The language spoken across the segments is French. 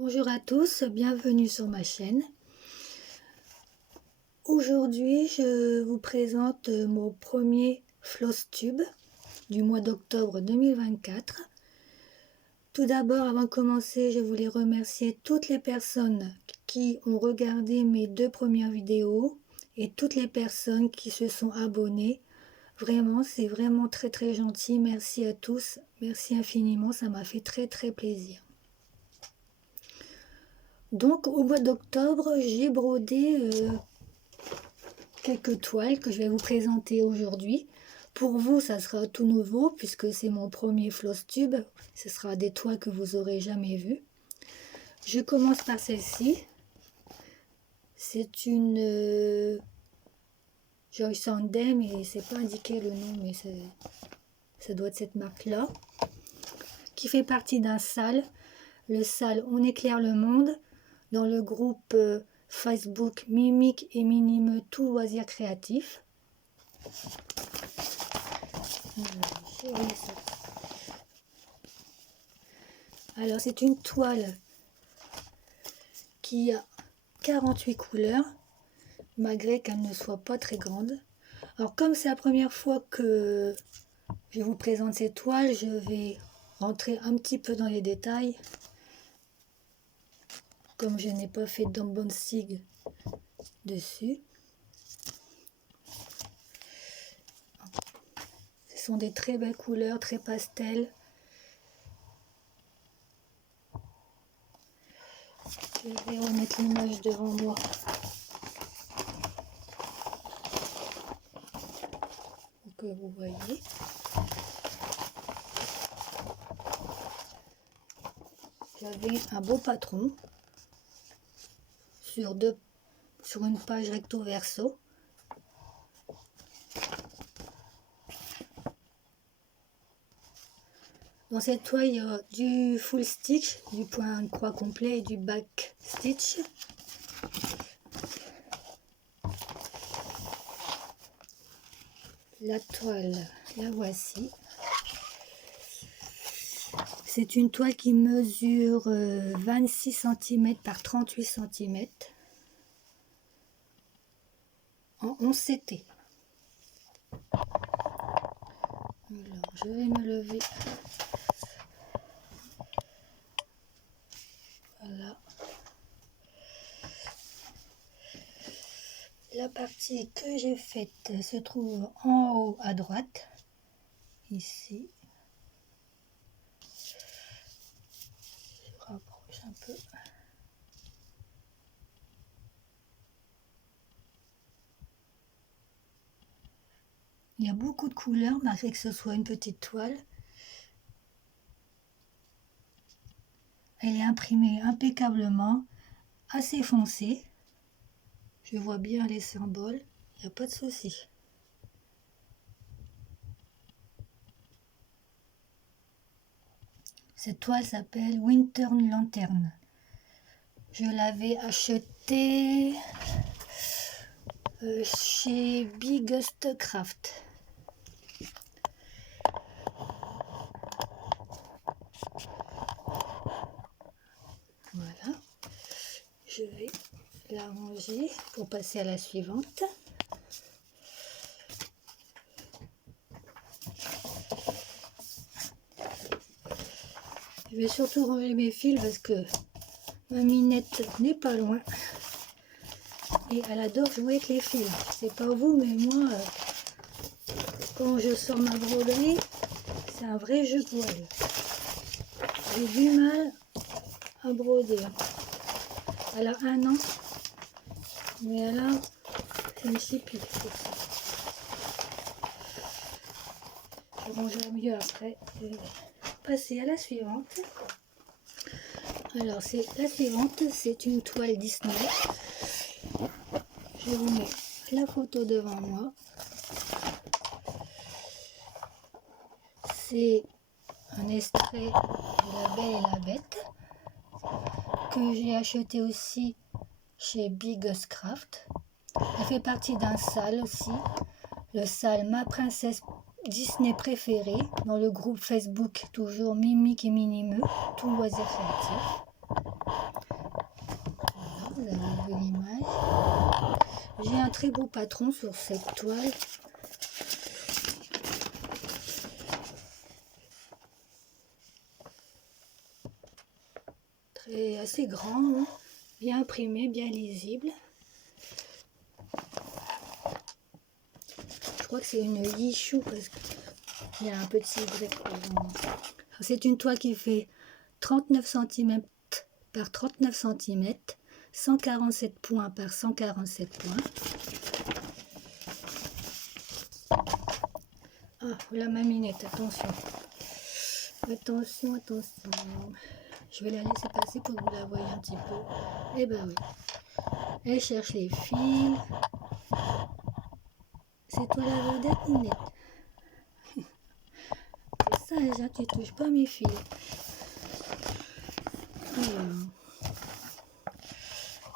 Bonjour à tous, bienvenue sur ma chaîne. Aujourd'hui, je vous présente mon premier floss tube du mois d'octobre 2024. Tout d'abord, avant de commencer, je voulais remercier toutes les personnes qui ont regardé mes 2 premières vidéos et toutes les personnes qui se sont abonnées. Vraiment, c'est vraiment très gentil. Merci à tous, merci infiniment, ça m'a fait très plaisir. Donc au mois d'octobre, j'ai brodé quelques toiles que je vais vous présenter aujourd'hui. Pour vous, ça sera tout nouveau puisque c'est mon premier floss tube. Ce sera des toiles que vous aurez jamais vues. Je commence par celle-ci. C'est une Joy Sunday, mais c'est pas indiqué le nom, mais ça doit être cette marque-là. Qui fait partie d'un SAL. Le SAL On éclaire le monde dans le groupe Facebook Mimique et Minimeux Tout Loisir Créatif. Alors c'est une toile qui a 48 couleurs, malgré qu'elle ne soit pas très grande. Alors comme c'est la première fois que je vous présente cette toile, je vais rentrer un petit peu dans les détails. Comme je n'ai pas fait d'embossing dessus. Ce sont des très belles couleurs, très pastel. Je vais remettre l'image devant moi. Pour que vous voyez. J'avais un beau patron sur une page recto verso. Dans cette toile, il y a du full stitch, du point de croix complet et du back stitch. La toile, la voici. C'est une toile qui mesure 26 cm par 38 cm en 11 CT. Alors, je vais me lever. Voilà. La partie que j'ai faite se trouve en haut à droite, ici. Je rapproche un peu. Il y a beaucoup de couleurs, malgré que ce soit une petite toile. Elle est imprimée impeccablement, assez foncée. Je vois bien les symboles, il n'y a pas de souci. Cette toile s'appelle Winter Lantern. Je l'avais achetée chez Biggest Craft. Voilà. Je vais la ranger pour passer à la suivante. Je vais surtout ranger mes fils parce que ma Minette n'est pas loin et elle adore jouer avec les fils. C'est pas vous, mais moi, quand je sors ma broderie, c'est un vrai jeu pour elle. J'ai du mal à broder. Elle a 1 an, mais elle a une chipie pour ça. Je rangerai mieux après. Je vais passer à la suivante. Alors la suivante, c'est une toile Disney. Je vous mets la photo devant moi. C'est un extrait de La Belle et la Bête que j'ai acheté aussi chez Biggest Craft. Elle fait partie d'un SAL aussi, le SAL Ma Princesse Disney préférée, dans le groupe Facebook toujours Mimique et Minimeux, Tout Loisir Créatif. vous avez vu l'image. J'ai un très beau patron sur cette toile. Assez grand, hein, bien imprimé, bien lisible. Je crois que c'est une Yichou parce qu'il y a un petit Y. C'est une toile qui fait 39 cm par 39 cm, 147 points par 147 points. Ah, la maminette, attention. Attention, attention. Je vais la laisser passer pour que vous la voyez un petit peu. Eh ben oui. Elle cherche les fils. C'est toi la vedette, Ninette. C'est sage, hein, tu touches pas mes fils. Alors,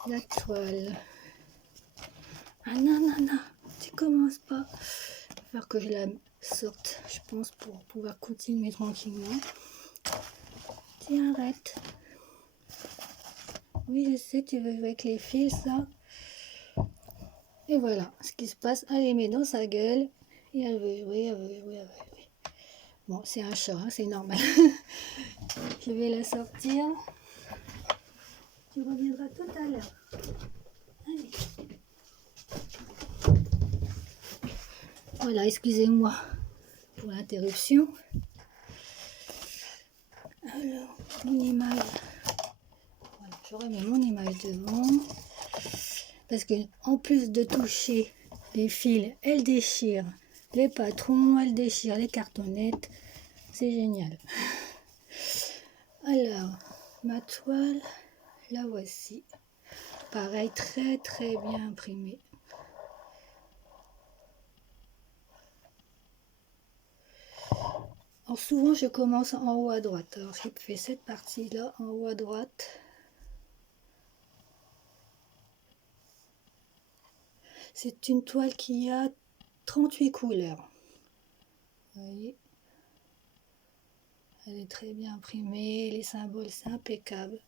la toile. Ah non, non, non, tu commences pas. Il va falloir que je la sorte, je pense, pour pouvoir continuer tranquillement. Tiens, arrête. Oui, je sais, tu veux jouer avec les fils, ça. Et voilà, ce qui se passe, elle les met dans sa gueule. Et elle veut jouer, elle veut jouer, elle veut jouer. Bon, c'est un chat, hein, c'est normal. Je vais la sortir. Tu reviendras tout à l'heure. Allez. Voilà, excusez-moi pour l'interruption. Alors, mon image. Voilà, j'aurais mis mon image devant. Parce que en plus de toucher les fils, elle déchire les patrons, elle déchire les cartonnettes. C'est génial. Alors, ma toile, la voici. Pareil, très très bien imprimée. Alors souvent je commence en haut à droite. Alors je fais cette partie-là en haut à droite. C'est une toile qui a 38 couleurs. Vous voyez, elle est très bien imprimée, les symboles c'est impeccable.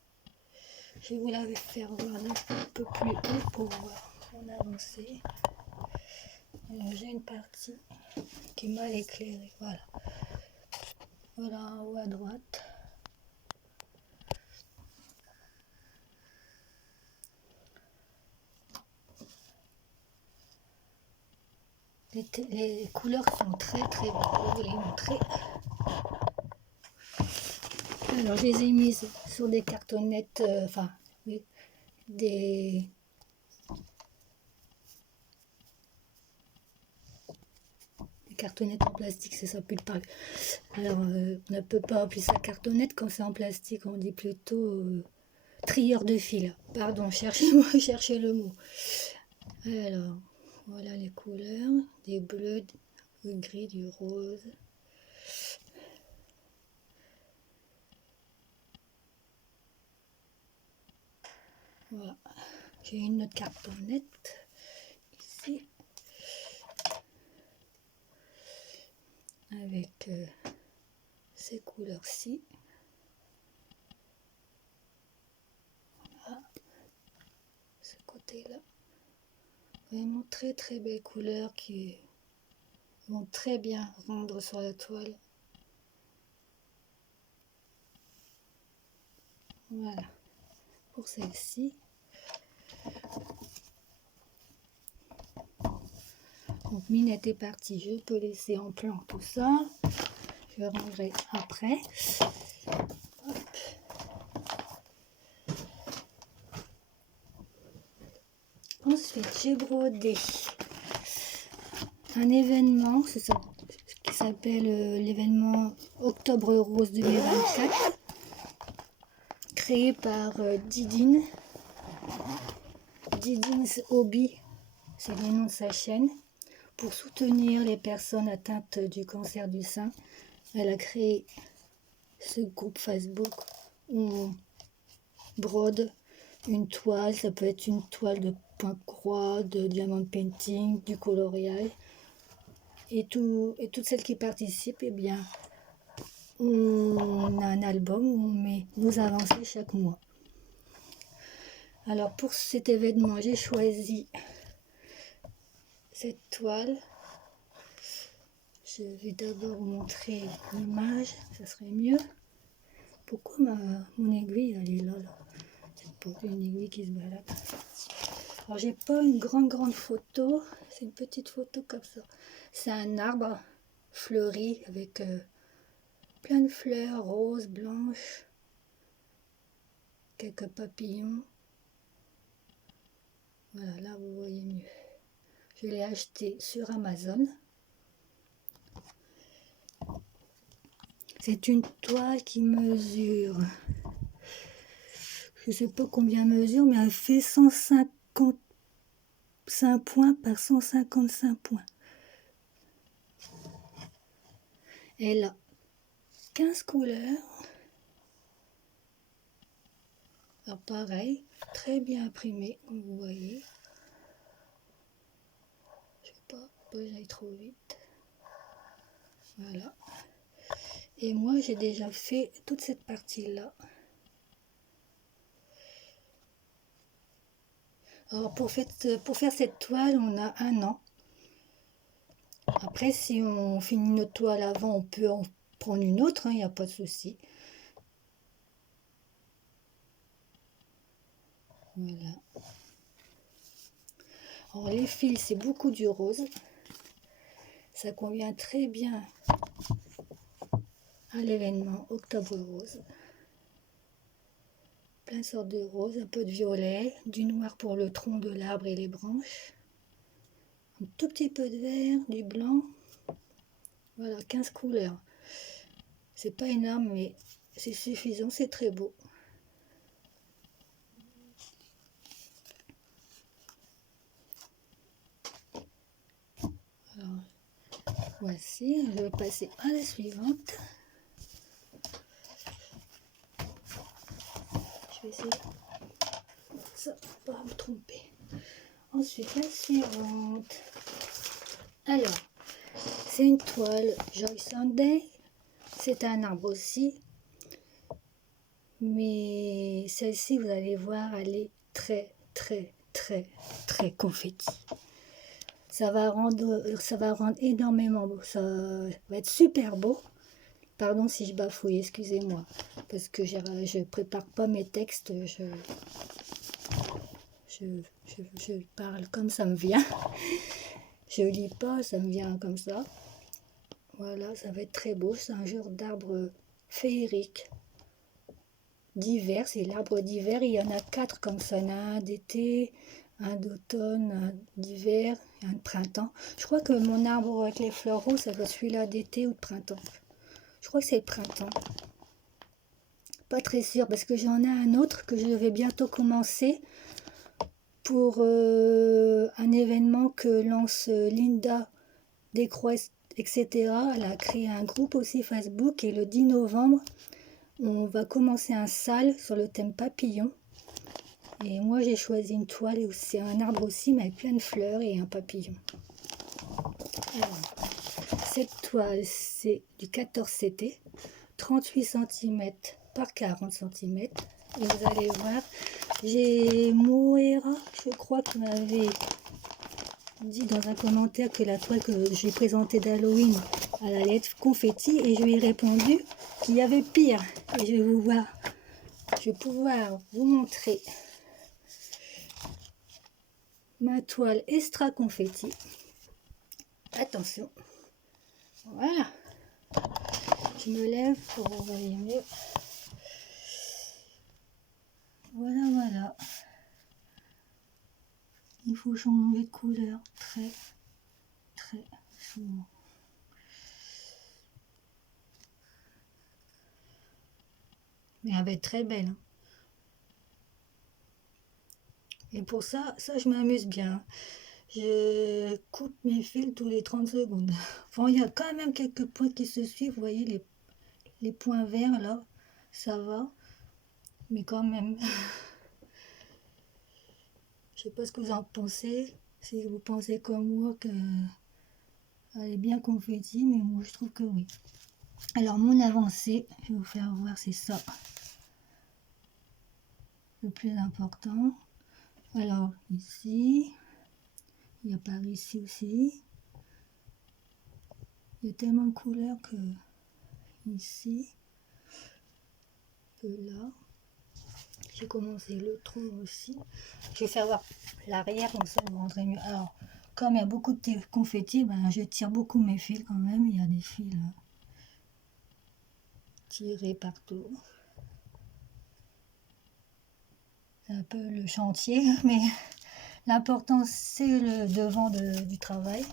Je vais vous la faire voir un peu plus haut pour voir mon avancée. J'ai une partie qui est mal éclairée, voilà. Voilà en haut à droite. Les couleurs sont très très belles, je vais vous les montrer. Alors je les ai mises sur des cartonnettes, enfin oui, des cartonnettes en plastique, c'est ça plus le parler. Alors on ne peut pas appeler ça cartonnette quand c'est en plastique, on dit plutôt trieur de fil. Pardon, cherchez le mot. Alors voilà les couleurs, des bleus, du gris, du rose. Voilà, j'ai une autre cartonnette ici avec ces couleurs-ci. Voilà, ce côté-là. Vraiment très très belles couleurs qui vont très bien rendre sur la toile. Voilà, pour celle-ci. Donc Minette est partie, je peux laisser en plan tout ça. Je rangerai après. Hop. Ensuite, j'ai brodé un événement, c'est ça, qui s'appelle l'événement Octobre Rose 2024, créé par Didine. Didine's Hobby, c'est le nom de sa chaîne. Pour soutenir les personnes atteintes du cancer du sein, elle a créé ce groupe Facebook où on brode une toile. Ça peut être une toile de point croix, de diamant painting, du coloriage. Et toutes celles qui participent, eh bien, on a un album où on met nos avancées chaque mois. Alors pour cet événement, j'ai choisi cette toile. Je vais d'abord vous montrer l'image, ça serait mieux. Pourquoi mon aiguille, elle est là, là. C'est pas une aiguille qui se balade. Alors j'ai pas une grande photo, c'est une petite photo comme ça. C'est un arbre fleuri avec plein de fleurs roses, blanches, quelques papillons. Voilà, là vous voyez mieux. Je l'ai acheté sur Amazon. C'est une toile qui mesure, je sais pas combien mesure, mais elle fait 155 points par 155 points. Elle a 15 couleurs. Alors pareil, très bien imprimé, comme vous voyez. Je sais pas j'aille trop vite. Voilà. Et moi, j'ai déjà fait toute cette partie-là. Alors, pour faire cette toile, on a 1 an. Après, si on finit notre toile avant, on peut en prendre une autre, il n'y a pas de souci. Voilà. Alors, les fils, c'est beaucoup du rose. Ça convient très bien à l'événement Octobre Rose. Plein de sortes de roses, un peu de violet, du noir pour le tronc de l'arbre et les branches. Un tout petit peu de vert, du blanc. Voilà, 15 couleurs. C'est pas énorme, mais c'est suffisant, c'est très beau. Alors, voici, je vais passer à la suivante. Je vais essayer ça pour pas me tromper. Ensuite, la suivante. Alors, c'est une toile Joy Sunday. C'est un arbre aussi. Mais celle-ci, vous allez voir, elle est très confetti. Ça va rendre énormément beau. Ça va être super beau. Pardon si je bafouille, excusez-moi. Parce que je prépare pas mes textes. Je parle comme ça me vient. Je lis pas, ça me vient comme ça. Voilà, ça va être très beau. C'est un genre d'arbre féerique. D'hiver, c'est l'arbre d'hiver. Il y en a 4 comme ça. Il y en a un d'été, un d'automne, un d'hiver et un de printemps. Je crois que mon arbre avec les fleurs roses, ça va celui-là d'été ou de printemps. Je crois que c'est le printemps. Pas très sûr parce que j'en ai un autre que je vais bientôt commencer pour un événement que lance Linda Descroix, etc. Elle a créé un groupe aussi Facebook et le 10 novembre, on va commencer un sale sur le thème papillon. Et moi j'ai choisi une toile et c'est un arbre aussi mais avec plein de fleurs et un papillon. Alors, cette toile c'est du 14 CT, 38 cm par 40 cm. Et vous allez voir, j'ai Moera, je crois qu'il m'avait dit dans un commentaire que la toile que j'ai présentée d'Halloween, elle allait être confetti et je lui ai répondu qu'il y avait pire. Et je vais pouvoir vous montrer ma toile extra confetti. Attention, voilà, je me lève pour vous voyez mieux. Voilà. Il faut changer de couleur très souvent. Mais elle va être très belle. Hein. Et pour ça je m'amuse bien. Je coupe mes fils tous les 30 secondes. Enfin, il y a quand même quelques points qui se suivent. Vous voyez les points verts là, ça va. Mais quand même. Je sais pas ce que vous en pensez. Si vous pensez comme moi qu'elle est bien confetti, mais moi je trouve que oui. Alors mon avancée, je vais vous faire voir, c'est ça. Le plus important. Alors ici, il y a par ici aussi. Il y a tellement de couleurs que ici, que là. J'ai commencé le tronc aussi. Je vais faire voir l'arrière, comme ça vous rendrez mieux. Alors, comme il y a beaucoup de confettis, ben, je tire beaucoup mes fils quand même. Il y a des fils tirés partout. C'est un peu le chantier, mais l'important c'est le devant du travail.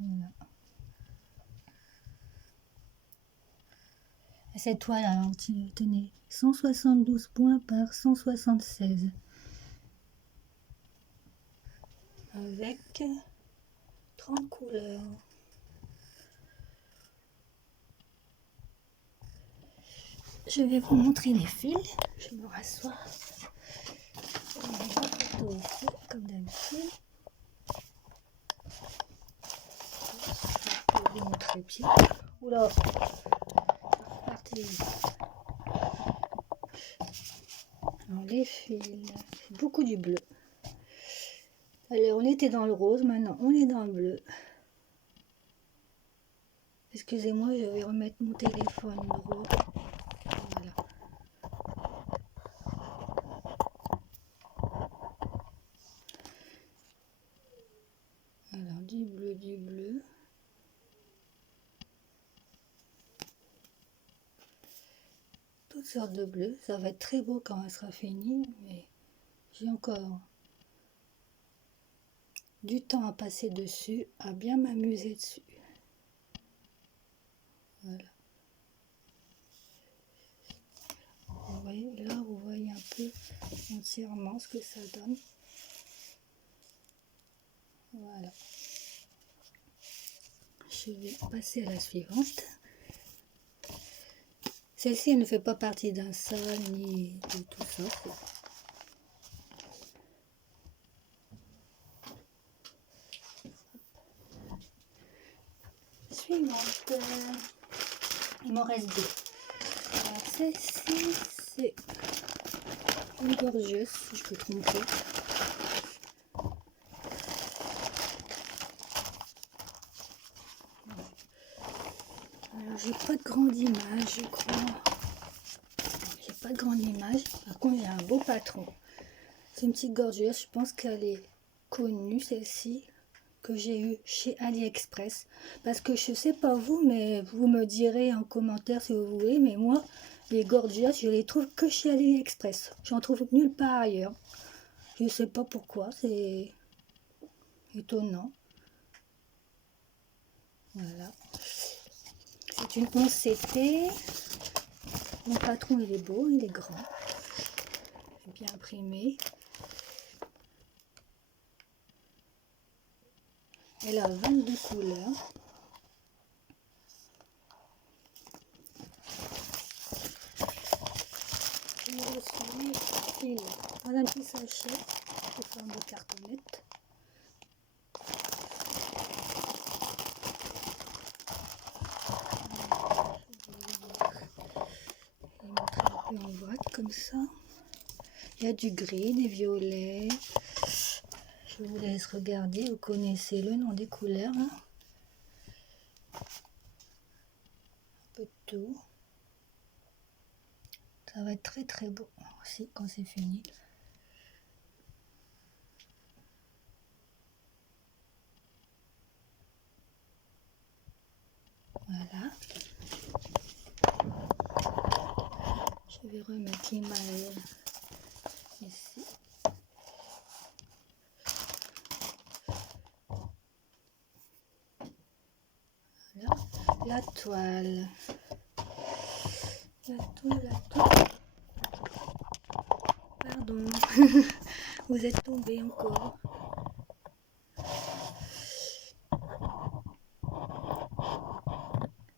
Voilà. Et cette toile, alors, tenez, 172 points par 176. Avec 30 couleurs. Je vais vous montrer les fils. Je me rassois. Ici, comme d'habitude. Je vais vous montrer le pied. Oula, parti. Alors les fils, c'est beaucoup du bleu. Allez, on était dans le rose, maintenant on est dans le bleu. Excusez-moi, je vais remettre mon téléphone le rose. Voilà. Alors du bleu, du bleu. Toutes sortes de bleus. Ça va être très beau quand elle sera finie, mais j'ai encore du temps à passer dessus, à bien m'amuser dessus. Voilà. Vous voyez, là, vous voyez un peu entièrement ce que ça donne. Voilà. Je vais passer à la suivante. Celle-ci, elle ne fait pas partie d'un sac ni de tout ça. Suivante. Il m'en reste deux. Alors, celle-ci, c'est une gorgeuse, si je peux tromper. Alors, j'ai pas de grande image, je crois. J'ai pas de grande image. Par contre, j'ai un beau patron. C'est une petite gorgeuse. Je pense qu'elle est connue, celle-ci, que j'ai eue chez AliExpress. Parce que je sais pas vous, mais vous me direz en commentaire si vous voulez. Mais moi, les gorgeous, je les trouve que chez AliExpress. J'en trouve nulle part ailleurs. Je sais pas pourquoi. C'est étonnant. Voilà. C'est une 11CT. Mon patron, il est beau, il est grand. Bien imprimé. Elle a 22 couleurs. J'ai reçu les fils dans un petit sachet sous forme de cartonnette. Je vais montrer un peu en boîte comme ça. Il y a du gris, des violets. Je vous laisse regarder, vous connaissez le nom des couleurs. Hein. Un peu de tout. Ça va être très très beau aussi quand c'est fini. Voilà. Je vais remettre l'image ici. Voilà. La toile. La toile. Pardon. Vous êtes tombé encore.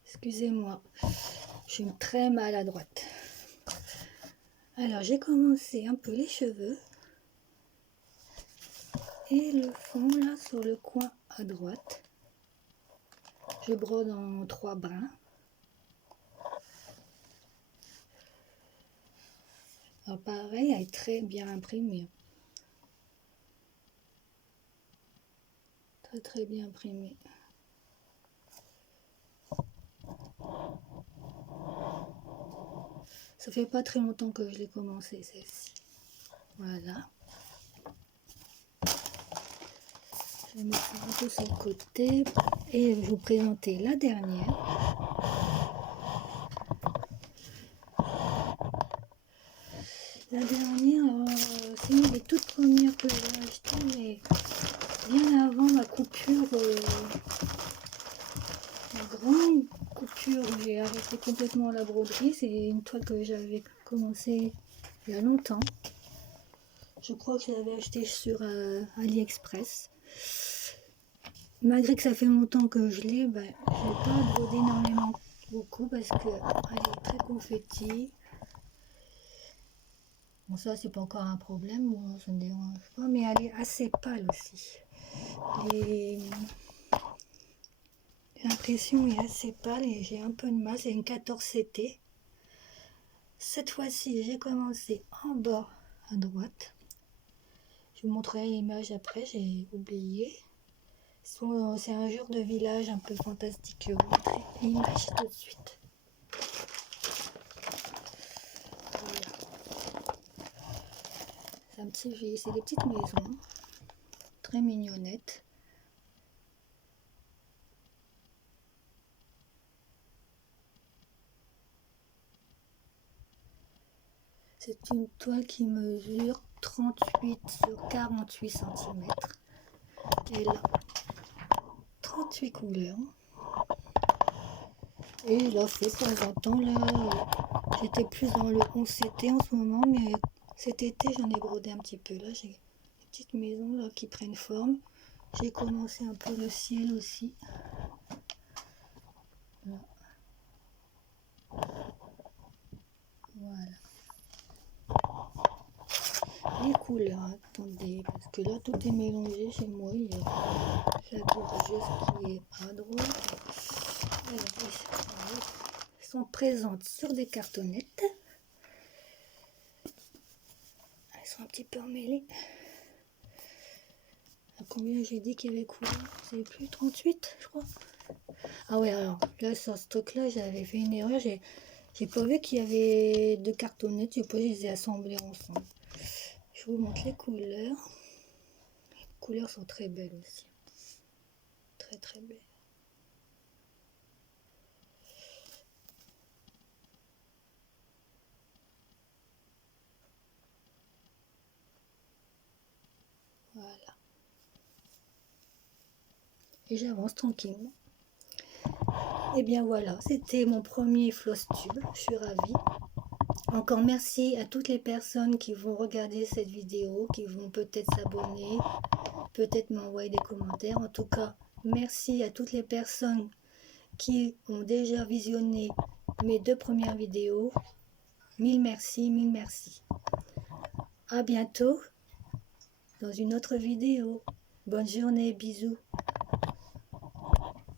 Excusez-moi. Je suis très maladroite. Alors, j'ai commencé un peu les cheveux. Et le fond, là, sur le coin à droite. Je brode en 3 brins. Alors pareil, elle est très bien imprimée. Très très bien imprimée. Ça fait pas très longtemps que je l'ai commencé celle-ci. Voilà. Je vais mettre ça un peu sur le côté et je vais vous présenter la dernière. La dernière, c'est une des toutes premières que j'ai achetées, mais bien avant ma coupure, ma grande coupure, où j'ai arrêté complètement la broderie. C'est une toile que j'avais commencé il y a longtemps. Je crois que je l'avais achetée sur AliExpress. Malgré que ça fait longtemps que je l'ai, ben, je n'ai pas brodé énormément beaucoup parce qu'elle est très confetti. Bon, ça c'est pas encore un problème, bon, ça ne dérange pas, mais elle est assez pâle aussi. L'impression est assez pâle et j'ai un peu de mal. C'est une 14 CT. Cette fois-ci, j'ai commencé en bas à droite. Je vous montrerai l'image après, j'ai oublié. C'est un jour de village un peu fantastique. Je vous montrerai l'image tout de suite. Voilà. C'est des petites maisons, très mignonnettes. C'est une toile qui mesure 38 sur 48 cm. Elle a 38 couleurs. Et là, c'est de temps en temps, là, j'étais plus dans le 11 CT en ce moment, mais cet été, j'en ai brodé un petit peu. Là, j'ai des petites maisons là, qui prennent forme. J'ai commencé un peu le ciel aussi. Là. Voilà. Les couleurs, attendez, parce que là, tout est mélangé chez moi. Il y a la bourgeoise qui est à droite. Alors, elles sont présentes sur des cartonnettes. Elles sont un petit peu emmêlées. À combien j'ai dit qu'il y avait couleur? C'est plus 38, je crois. Ah ouais, alors là, sur ce truc-là, j'avais fait une erreur. J'ai pas vu qu'il y avait deux cartonnettes. Je sais pas, je les ai assemblées ensemble. Je vous montre les couleurs. Les couleurs sont très belles aussi. Très très belles. Voilà. Et j'avance tranquillement. Et bien voilà, c'était mon premier floss tube. Je suis ravie. Encore merci à toutes les personnes qui vont regarder cette vidéo, qui vont peut-être s'abonner, peut-être m'envoyer des commentaires. En tout cas, merci à toutes les personnes qui ont déjà visionné mes deux premières vidéos. Mille merci, mille merci. À bientôt dans une autre vidéo. Bonne journée, bisous.